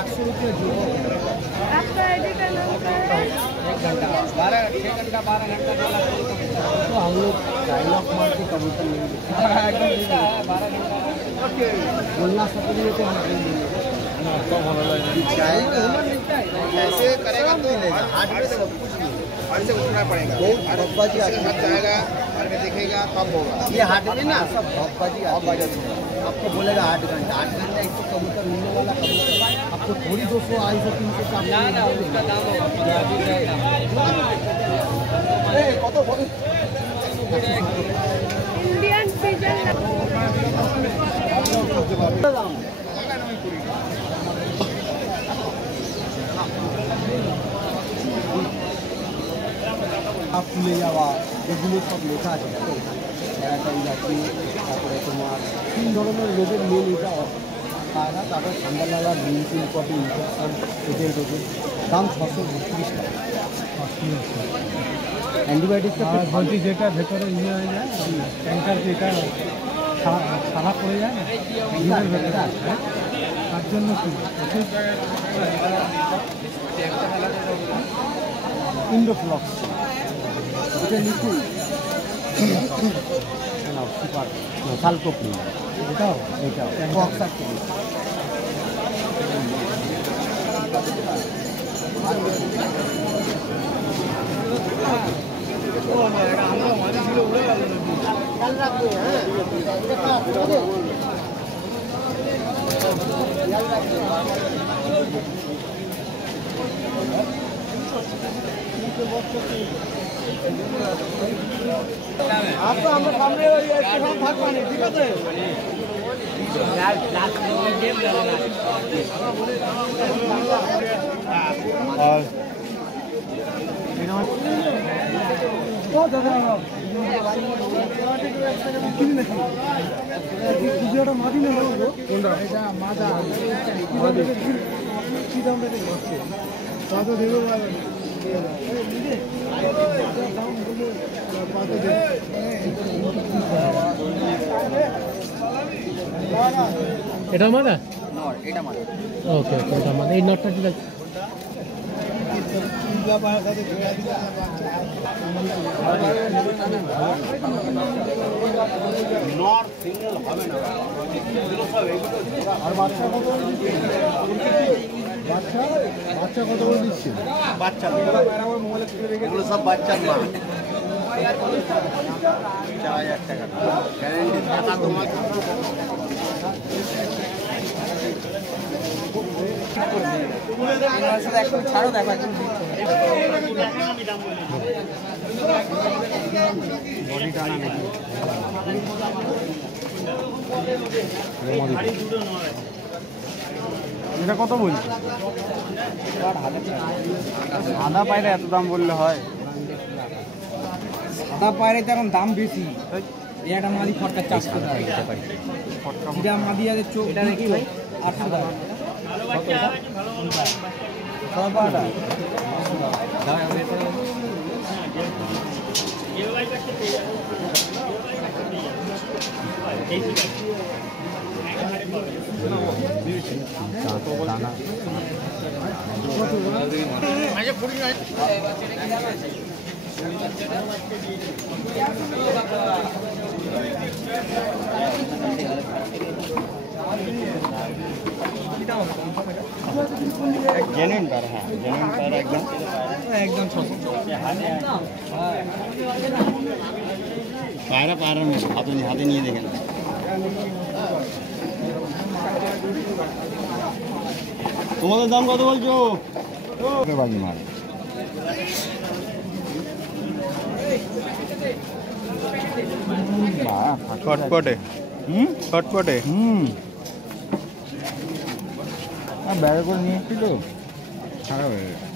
800 रुपये जो आपका आईडी का नाम क्या है? 1 घंटा 6 घंटा 12 घंटा तो हम लोग डायलॉग मार के कबूतर नहीं देते एकदम 12 घंटा बोलना सकते तो हम नहीं देंगे ऐसे करेगा तो लेगा हाथ में सब कुछ नहीं हाथ से उठना पड़ेगा बब्बा जी हाथ जाएगा हाथ में देखेगा तब होगा ये हाट में ना सब बब्बा जी आपको बोलेगा 8 घंटा इसको कबूतर मिलने वाला कबूतर आपको थोड़ी 200 250 300 ना ना उसका दाम होगा कत इंडियन पिजन ফুলে যাওয়া এগুলো সব লেখা আছে প্যারাটাইল আছে তারপরে তোমার 3 ধরনের রোগের মেন এটা তারা তারপর ঠান্ডা লাগা মিউটিন কপি ইনফেকশন পেটের রোগের দাম 632 টাকা অ্যান্টিবায়োটিকটা বলছি যেটা ভেতরে ইয়ে হয়ে যায় ক্যান্সার যেটা সারা পড়ে যায় না তার জন্য কি ইন্ডোফ্লক্স এটা লিকুইড সুপার সালকোপ্রিন এটাও কক্সাক্টিন আমরা সামনে থাকবানি ঠিক আছে মাদি না কোনটা এটা মাদা কি দাম রেখে তাতে দেবো এটা মাদা এটা মাদা ওকে ওকে এটা মাদা এই নটটা ঠিক আছে নট সিঙ্গেল হবে না আর বাচ্চা কত বাচ্চা কত করে দিচ্ছে বাচ্চা এগুলো সব বাচ্চার মা 4000 টাকা গ্যারান্টি টাকা তোমার ছাড়ো দেখা বডি টানা নাকি এটা কত বলছি সাদা পায়রা এত দাম বললে হয় সাদা পায়রা তো এখন দাম বেশি এটা মাদি খরচা 400 টাকা এটা মাদি আছে চোখ এটা নাকি ভাই 800 টাকা সবাটা जेन्युइन पैर है जेन्युइन पैर एकदम एकदम पैरा पैरा में हाथे नहीं देखें तुम्हारे दाम कत बोलছো बाजी मार छटपटे छटपटे बैग করে নিয়ে এসেছিল ছাড়া হয়ে গেছে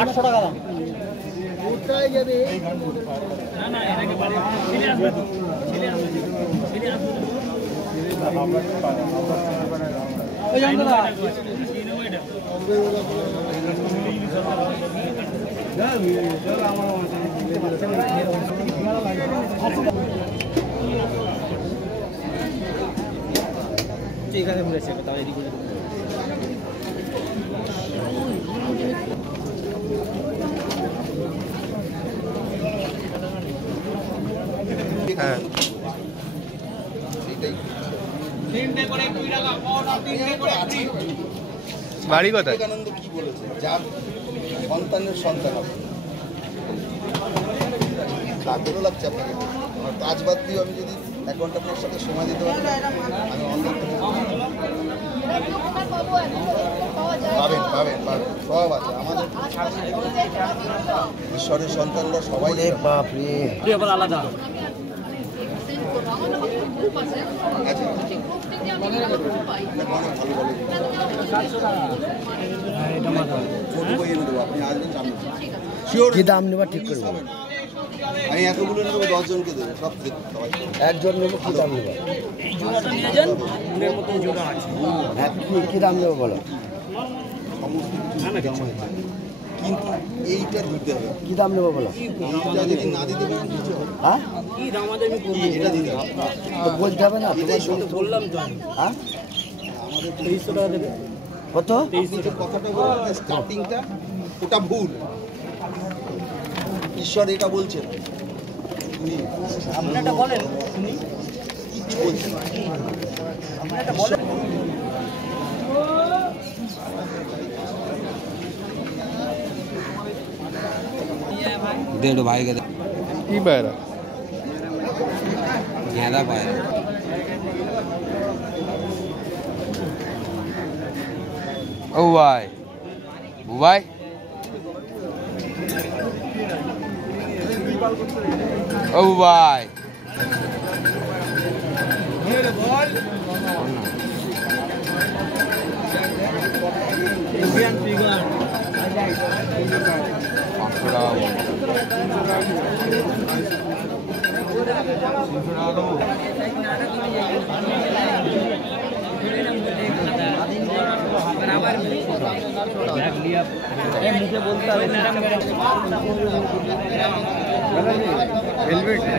আটশো টাকা দাম কোথায় যাবে না না এটাকে ছেলে আসবে এখানে ঘুরেছে তাহলে এদিকে হ্যাঁ বাড়ি কোথায়? বিবেকানন্দ কি বলেছে? যার সন্তানের সন্তান হবে। লাগবেও লাগছে আপনাকে। আমার কাজ বাদ দিয়ে আমি যদি 1 ঘন্টা আপনার সাথে সময় দিতে পারি, আমি অন্তত পাবেন পাবেন পাবেন সব আছে আমাদের ঈশ্বরের সন্তানরা সবাই বাপরে আবার আলাদা আছে। অনেক ভালো ভালো ছোট বই এনে দেবো, আপনি আসবেন সামনে শিওর। কি দাম নেবা ঠিক করবো? আমি এতগুলো নেবো, 10 জনকে দেবো, সব দেবো সবাই। একজন নেবো, কি দাম নেবো? কি দাম নেবো বলো? সমস্ত কিছু জমা হয়। কিন্তু এইটা দিতে হবে। কি দাম নেবো বলো? এইটা যদি না দিতে পারেন কিছু হবে। হ্যাঁ এটা দিতে হবে। তো বলতে হবে না? এটাই শুনতে বললাম তো। হ্যাঁ আমাদের 2300 টাকা দেবে। কত? আপনি যে কথাটা বললেন স্টার্টিংটা, ওটা ভুল। ঈশ্বর এটা বলছেন। আপনারটা বলেন শুনি। কিচ্ছু বলছেন না। আপনারটা বলেন। দেড় ভাই কে কি পায়রা? গেঁদা পায়রা। ও ভাই বুবাই ও ভাই मुझे बोलता है हेलमेट है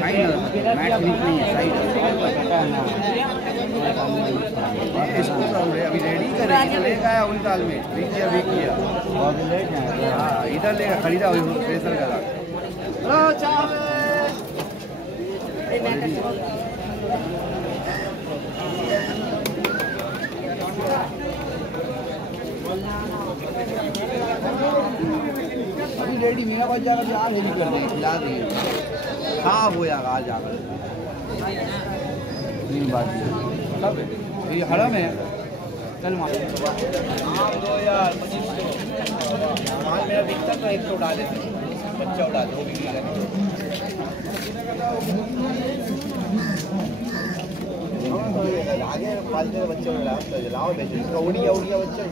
फाइनल मैच नहीं है साइड इसको अभी रेडी करेंगे लेगा उन ताल में बिक किया हाँ इधर लेगा खरीदा प्रेशर का अभी रेडी मेरा बच जाएगा तो आप रेडी कर देंगे खिला देंगे खराब हो जाएगा आज जाकर नहीं बात ये हरम है कल माल दो यार 2500 माल मेरा बिकता तो एक तो उड़ा देते बच्चा उड़ा दे वो बिकेगा आगे पालते बच्चे लाओ बेचो इसका उड़िया उड़िया बच्चा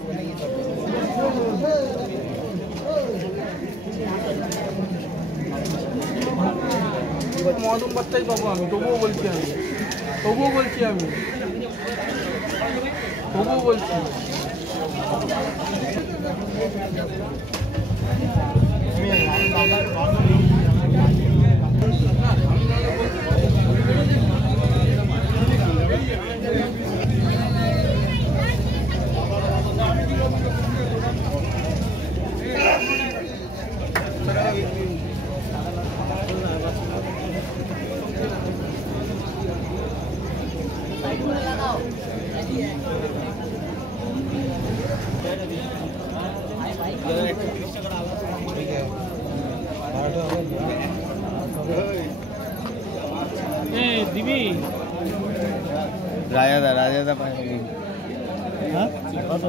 মদন বাচ্চাই পাবো আমি তবুও বলছি দিবি রাজাদা পায়নি হ্যাঁ কত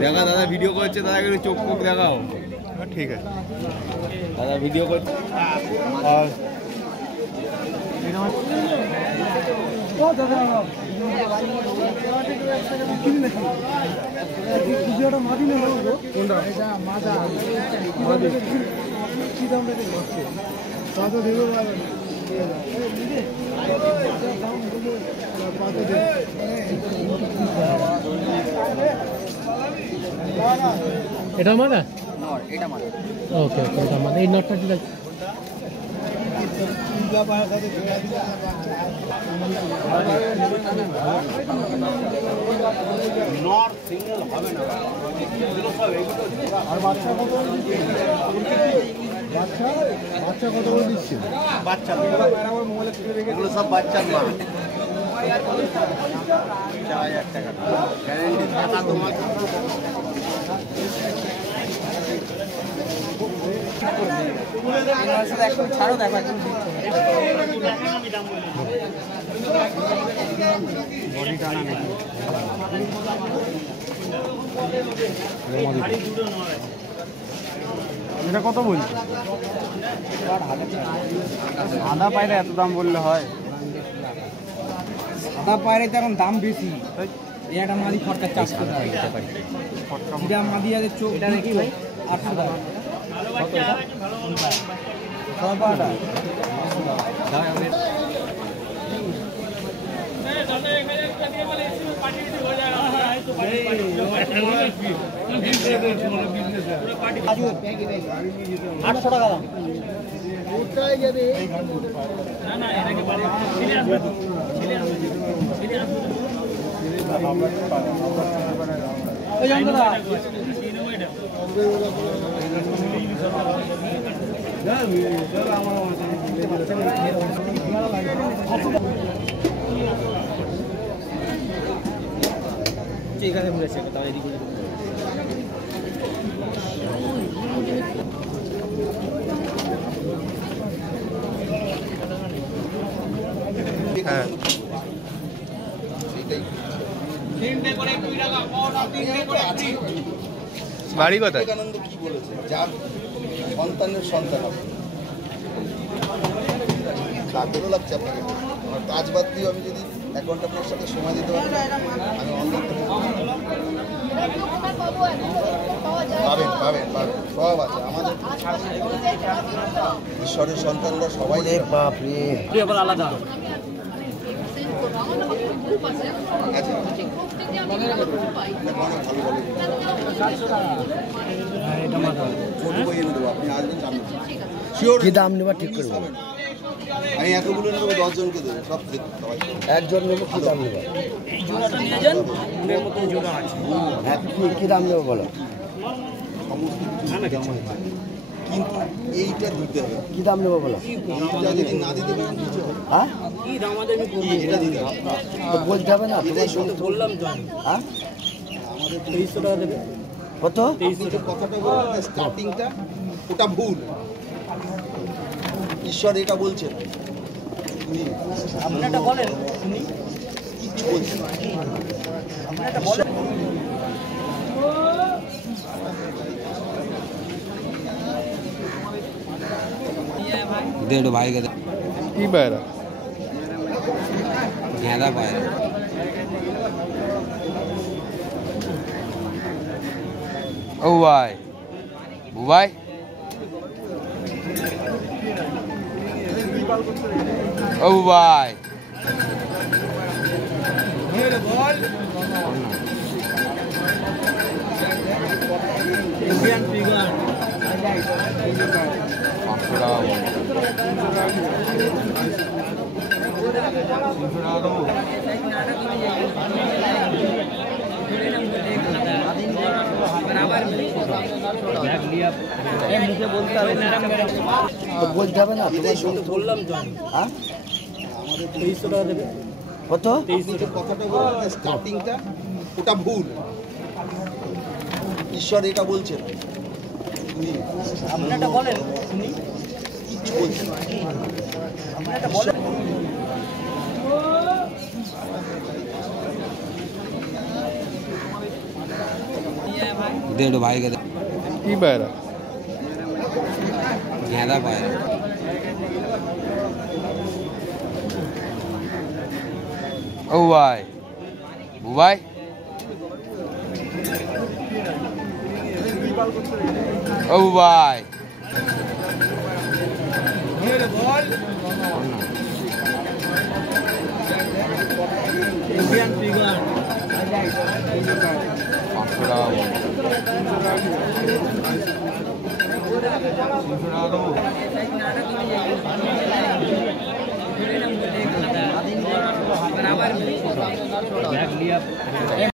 দেখা দাদা ভিডিও করছে দাদা একটু চোখ মুখ দেখাও ঠিক আছে দাদা ভিডিও করছে আর এটা মানে এটা মানে ওকে ওকে এটা মানে এই নটটা ঠিক আছে। নর সিঙ্গেল হবে না, এগুলো সব এগুলো আর বাচ্চা কত করে দিচ্ছে? বাচ্চা বাচ্চা কত করে দিচ্ছে? বাচ্চা এগুলো সব বাচ্চার মা। 4000 টাকা গ্যারেন্টি টাকা তোমার। ছাড়ো দেখো একদম বডি টানা নাকি এটা কত বলছি? সাদা পায়রা এত দাম বললে হয়? সাদা পায়রা তো এখন দাম বেশি। এই একটা মাদি খরচা চাষ করতে হয়। এটা মাদি আছে চোখ এটা দেখি ভাই 800 টাকা। সবাটা আটশো টাকা দাম। কোথায় যাবে? ওই যন্ত্রটা এখানে বলেছে তাহলে এদিকে হ্যাঁ বাড়ি কোথায়? বিবেকানন্দ কি বলেছে? যার সন্তানের সন্তান হবে। তারপরেও লাগছে আপনাকে। আমার কাজ বাদ দিয়েও আমি যদি 1 ঘন্টা আপনার সাথে সময় দিতে পারি, আমি অনলাইন থেকে পাবেন পাবেন পাবেন সব আছে আমাদের। ঈশ্বরের সন্তানরা সবাই বাপরে আলাদা আছে। অনেক ভালো বলে ছোট বই এনে দেবো, আপনি আসবেন সামনে। শিওর কি দাম নেবা ঠিক করবো? আমি এতগুলো নেবো, 10 জনকে দেবো, সব সবাই একজন নেবো, কি দাম নেবা? জোড়াটা নিয়ে যান, ফুলের মতো জোড়া আছে। হ্যাঁ, কি দাম নেবো বলো? সমস্ত কিছু দাম আছে। কিন্তু এইটা দিতে হবে। কি দাম নেবো বলো? এইটা যদি না দিতে পারেন কিছু হবে না। হ্যাঁ, কি দাম আমাদের আমি করবো? এটা দিতে হবে। তো বলতে হবে না তোমার সঙ্গে? বললাম তো আমি। হ্যাঁ, আমাদের 2300 টাকা দেবে। কত? আপনি যে কথাটা বললেন স্টার্টিংটা, ওটা ভুল। ঈশ্বর এটা বলছেন, তুমি আপনারটা বলেন, শুনি। কিচ্ছু বলছেন না। আপনারটা বলেন। দেড় ভাই কে কি পায়রা? গাঁদা পায়রা। ও ভাই বুবাই ও ভাই ইন্ডিয়ান ফিগার 500 টাকা বল। 300 টাকা দেবো। মুখে বলতে হবে না, তো বলতে হবে না তোমার সঙ্গে? বললাম তো আমি। হ্যাঁ, আমাদের 2300 টাকা দেবে। কত? আপনি যে কথাটা বললেন স্টার্টিংটা, ওটা ভুল। ঈশ্বর এটা বলছেন, তুমি আপনারটা বলেন, শুনি। কিচ্ছু বলছেন না। আপনারটা বলেন। দেড় ভাই কে কি পায়রা? গাঁদা পায়রা। ও ভাই বুবাই ও ভাই বল 500 টাকা বলছি।